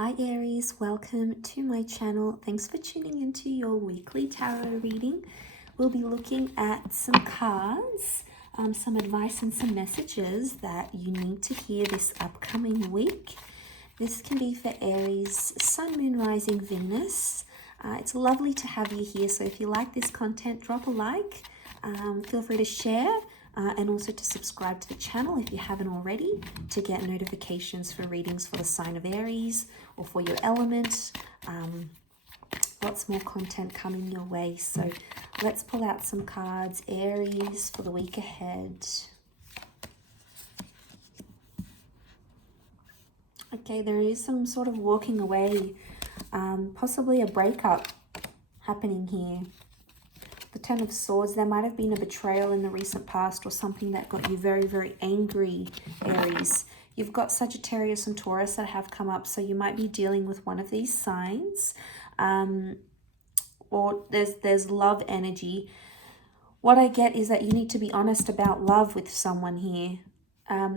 Hi Aries, welcome to my channel. Thanks for tuning into your weekly tarot reading. We'll be looking at some cards, some advice and some messages that you need to hear this upcoming week. This can be for Aries, Sun, Moon, Rising, Venus. It's lovely to have you here, so if you like this content, drop a like. Feel free to share. And also to subscribe to the channel if you haven't already to get notifications for readings for the sign of Aries or for your element. Lots more content coming your way. So let's pull out some cards. Aries for the week ahead. Okay, there is some sort of walking away, possibly a breakup happening here. The Ten of Swords, there might have been a betrayal in the recent past or something that got you very, very angry, Aries. You've got Sagittarius and Taurus that have come up, so you might be dealing with one of these signs. Or there's love energy. What I get is that you need to be honest about love with someone here.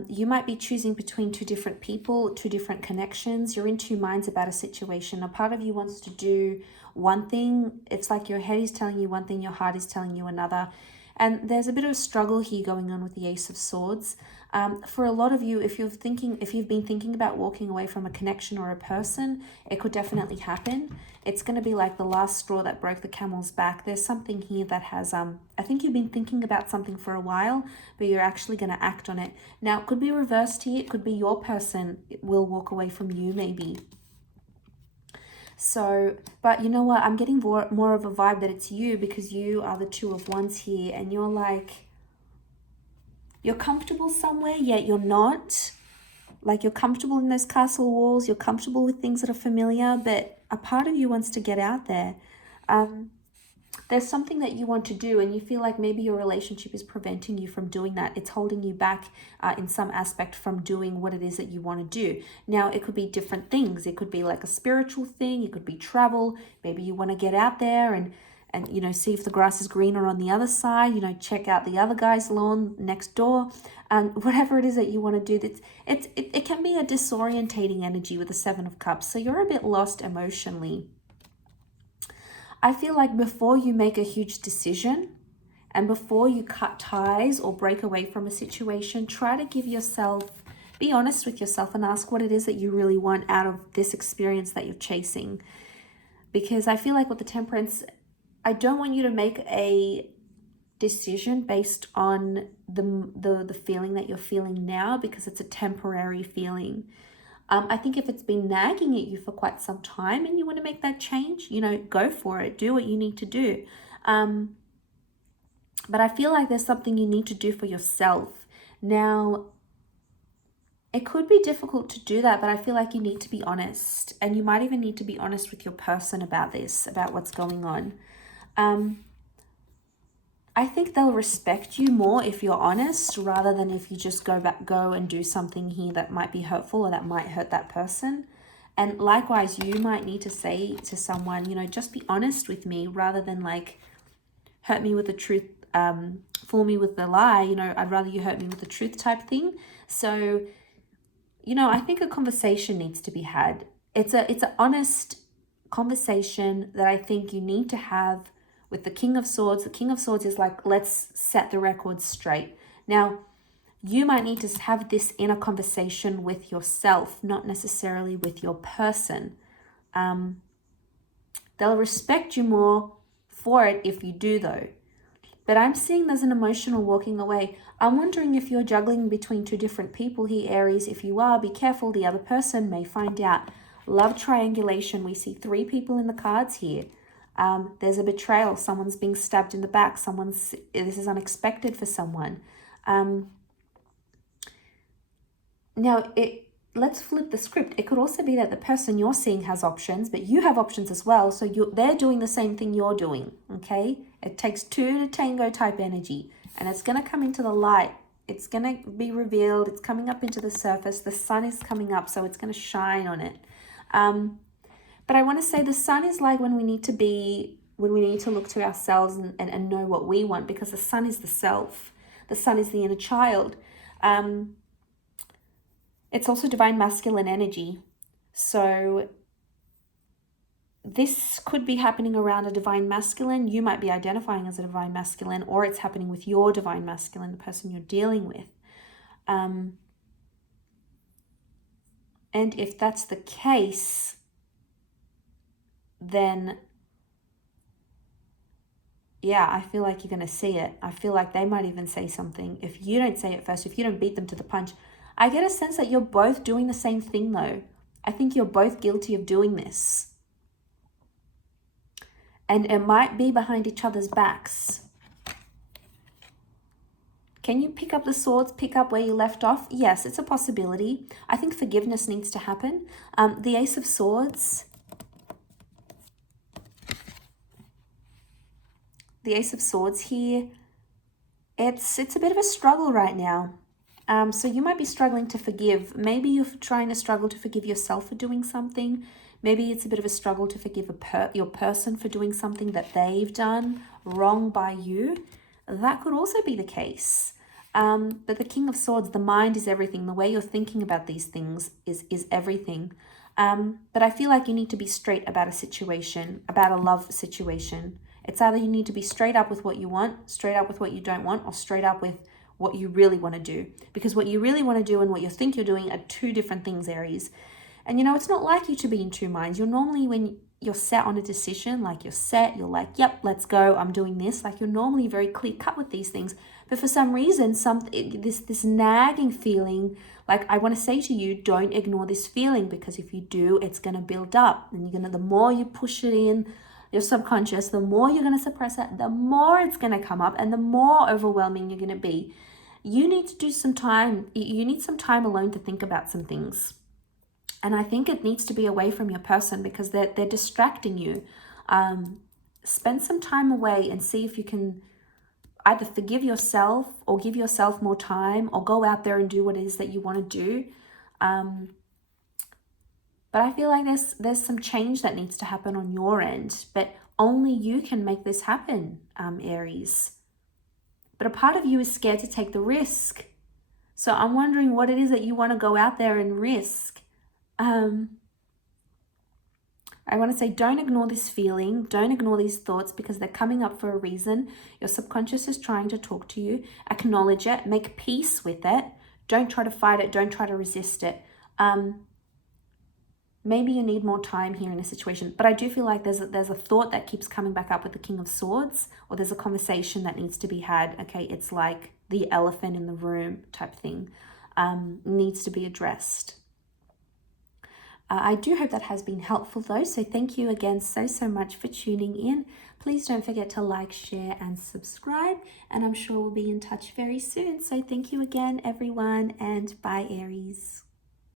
You might be choosing between two different people, two different connections. You're in two minds about a situation. A part of you wants to do one thing. It's like your head is telling you one thing, your heart is telling you another. And there's a bit of a struggle here going on with the Ace of Swords. For a lot of you, if you've been thinking about walking away from a connection or a person, it could definitely happen. It's going to be like the last straw that broke the camel's back. There's something here that has, I think you've been thinking about something for a while, but you're actually going to act on it. Now, it could be reversed here. It could be your person will walk away from you, maybe. So, but you know what? I'm getting more of a vibe that it's you, because you are the Two of Wands here, and you're like, you're comfortable somewhere, yet you're not. Like, you're comfortable in those castle walls, you're comfortable with things that are familiar, but a part of you wants to get out there. There's something that you want to do, and you feel like maybe your relationship is preventing you from doing that. It's holding you back in some aspect from doing what it is that you want to do. Now, it could be different things. It could be like a spiritual thing. It could be travel. Maybe you want to get out there and you know, see if the grass is greener on the other side. You know, check out the other guy's lawn next door. Whatever it is that you want to do, it can be a disorientating energy with the Seven of Cups. So you're a bit lost emotionally. I feel like before you make a huge decision and before you cut ties or break away from a situation, try to be honest with yourself and ask what it is that you really want out of this experience that you're chasing. Because I feel like with the Temperance, I don't want you to make a decision based on the feeling that you're feeling now, because it's a temporary feeling. I think if it's been nagging at you for quite some time and you want to make that change, you know, go for it. Do what you need to do. But I feel like there's something you need to do for yourself. Now, it could be difficult to do that, but I feel like you need to be honest. And you might even need to be honest with your person about this, about what's going on. I think they'll respect you more if you're honest, rather than if you just go and do something here that might be hurtful or that might hurt that person. And likewise, you might need to say to someone, you know, just be honest with me, rather than like hurt me with the truth, fool me with the lie. You know, I'd rather you hurt me with the truth type thing. So, you know, I think a conversation needs to be had. It's an honest conversation that I think you need to have with the King of Swords. The King of Swords is like, let's set the record straight. Now, you might need to have this inner conversation with yourself, not necessarily with your person. They'll respect you more for it if you do, though. But I'm seeing there's an emotional walking away. I'm wondering if you're juggling between two different people here, Aries. If you are, be careful. The other person may find out. Love triangulation. We see 3 people in the cards here. There's a betrayal. Someone's being stabbed in the back. This is unexpected for someone. Now, let's flip the script. It could also be that the person you're seeing has options, but you have options as well. So they're doing the same thing you're doing, okay? It takes 2 to tango type energy, and it's going to come into the light. It's going to be revealed. It's coming up into the surface. The sun is coming up, so it's going to shine on it. But I want to say the sun is like when we need to look to ourselves and know what we want, because the sun is the self. The sun is the inner child. It's also divine masculine energy. So this could be happening around a divine masculine. You might be identifying as a divine masculine, or it's happening with your divine masculine, the person you're dealing with. And if that's the case, then yeah, I feel like you're going to see it. I feel like they might even say something. If you don't say it first, if you don't beat them to the punch, I get a sense that you're both doing the same thing though. I think you're both guilty of doing this. And it might be behind each other's backs. Can you pick up the swords, pick up where you left off? Yes, it's a possibility. I think forgiveness needs to happen. The Ace of Swords. The Ace of Swords here. It's a bit of a struggle right now. So you might be struggling to forgive. Maybe you're trying to struggle to forgive yourself for doing something. Maybe it's a bit of a struggle to forgive your person for doing something that they've done wrong by you. That could also be the case. But the King of Swords, the mind is everything. The way you're thinking about these things is everything. But I feel like you need to be straight about a situation, about a love situation. It's either you need to be straight up with what you want, straight up with what you don't want, or straight up with what you really want to do. Because what you really want to do and what you think you're doing are two different things, Aries. And you know, it's not like you to be in two minds. You're normally, when you're set on a decision, like you're set, you're like, yep, let's go, I'm doing this. Like you're normally very clear cut with these things. But for some reason, this nagging feeling, like I want to say to you, don't ignore this feeling, because if you do, it's going to build up. And the more you push it in, your subconscious, the more you're going to suppress it, the more it's going to come up and the more overwhelming you're going to be. You need to do some time. You need some time alone to think about some things. And I think it needs to be away from your person because they're distracting you. Spend some time away and see if you can either forgive yourself or give yourself more time or go out there and do what it is that you want to do. But I feel like there's some change that needs to happen on your end, but only you can make this happen, Aries. But a part of you is scared to take the risk. So I'm wondering what it is that you want to go out there and risk. I want to say, don't ignore this feeling. Don't ignore these thoughts because they're coming up for a reason. Your subconscious is trying to talk to you. Acknowledge it. Make peace with it. Don't try to fight it. Don't try to resist it. Maybe you need more time here in a situation, but I do feel like there's a thought that keeps coming back up with the King of Swords, or there's a conversation that needs to be had. Okay, it's like the elephant in the room type thing, needs to be addressed. I do hope that has been helpful though, so thank you again so much for tuning in. Please don't forget to like, share and subscribe, and I'm sure we'll be in touch very soon. So thank you again everyone, and bye Aries.